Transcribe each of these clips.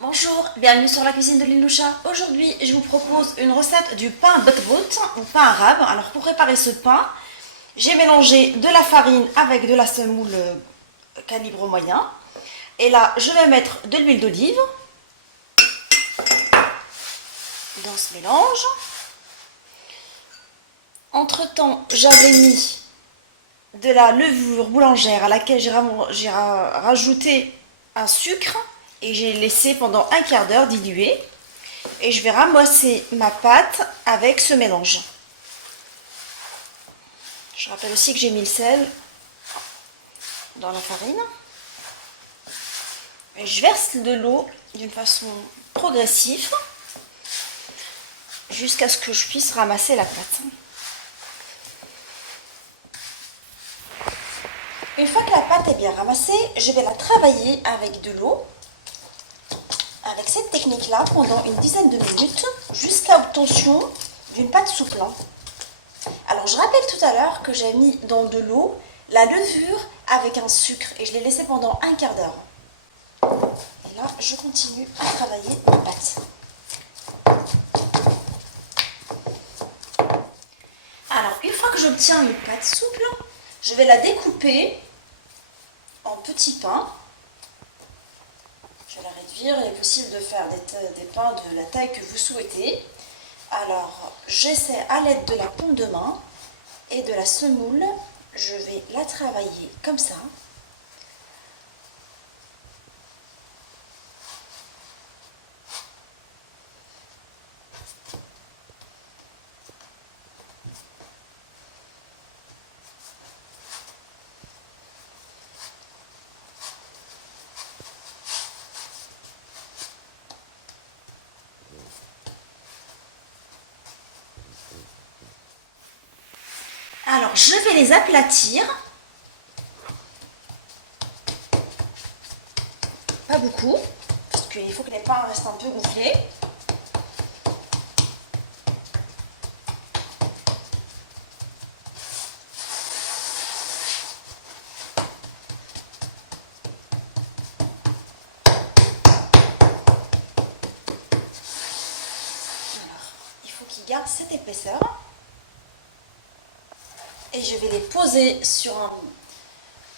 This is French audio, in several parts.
Bonjour, bienvenue sur la cuisine de Linoucha. Aujourd'hui, je vous propose une recette du pain butbout ou pain arabe. Alors pour préparer ce pain, j'ai mélangé de la farine avec de la semoule calibre moyen. Et là, je vais mettre de l'huile d'olive dans ce mélange. Entre-temps, j'avais mis de la levure boulangère à laquelle j'ai rajouté un sucre et j'ai laissé pendant un quart d'heure diluer. Et je vais ramasser ma pâte avec ce mélange. Je rappelle aussi que j'ai mis le sel dans la farine. Et je verse de l'eau d'une façon progressive jusqu'à ce que je puisse ramasser la pâte. Une fois que la pâte est bien ramassée, je vais la travailler avec de l'eau, avec cette technique-là, pendant une dizaine de minutes, jusqu'à obtention d'une pâte souple. Alors, je rappelle tout à l'heure que j'ai mis dans de l'eau la levure avec un sucre et je l'ai laissé pendant un quart d'heure. Et là, je continue à travailler ma pâte. Alors, une fois que j'obtiens une pâte souple, je vais la découper en petits pains. Je vais la réduire. Il est possible de faire des pains de la taille que vous souhaitez. Alors, j'essaie à l'aide de la paume de main et de la semoule, je vais la travailler comme ça. Alors, je vais les aplatir. Pas beaucoup, parce qu'il faut que les pains restent un peu gonflés. Alors, il faut qu'ils gardent cette épaisseur. Et je vais les poser sur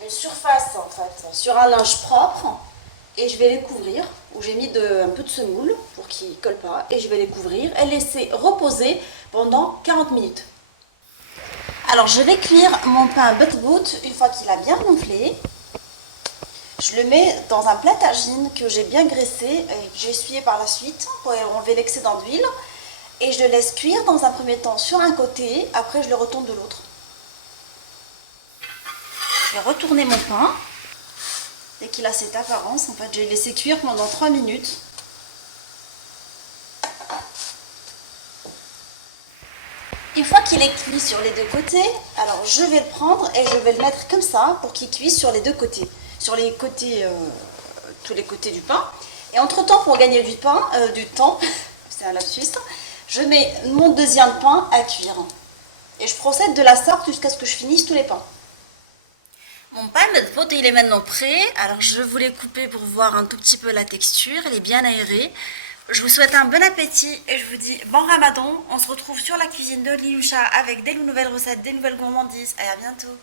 une surface, en fait, sur un linge propre. Et je vais les couvrir, où j'ai mis un peu de semoule pour qu'ils ne collent pas. Et je vais les couvrir et laisser reposer pendant 40 minutes. Alors je vais cuire mon pain butbout une fois qu'il a bien gonflé. Je le mets dans un plat tagine que j'ai bien graissé et que j'ai essuyé par la suite pour enlever l'excédent d'huile. Et je le laisse cuire dans un premier temps sur un côté, après je le retourne de l'autre. Je vais retourner mon pain. Dès qu'il a cette apparence, en fait, je vais laisser cuire pendant 3 minutes. Une fois qu'il est cuit sur les deux côtés, alors je vais le prendre et je vais le mettre comme ça pour qu'il cuise sur les deux côtés. Sur les côtés, tous les côtés du pain. Et entre-temps, pour gagner du temps, c'est un lapsus, je mets mon deuxième pain à cuire. Et je procède de la sorte jusqu'à ce que je finisse tous les pains. Mon pain butbout, il est maintenant prêt. Alors je vous l'ai coupé pour voir un tout petit peu la texture. Il est bien aéré. Je vous souhaite un bon appétit et je vous dis bon ramadan. On se retrouve sur la cuisine de Linoucha avec des nouvelles recettes, des nouvelles gourmandises. Et à bientôt.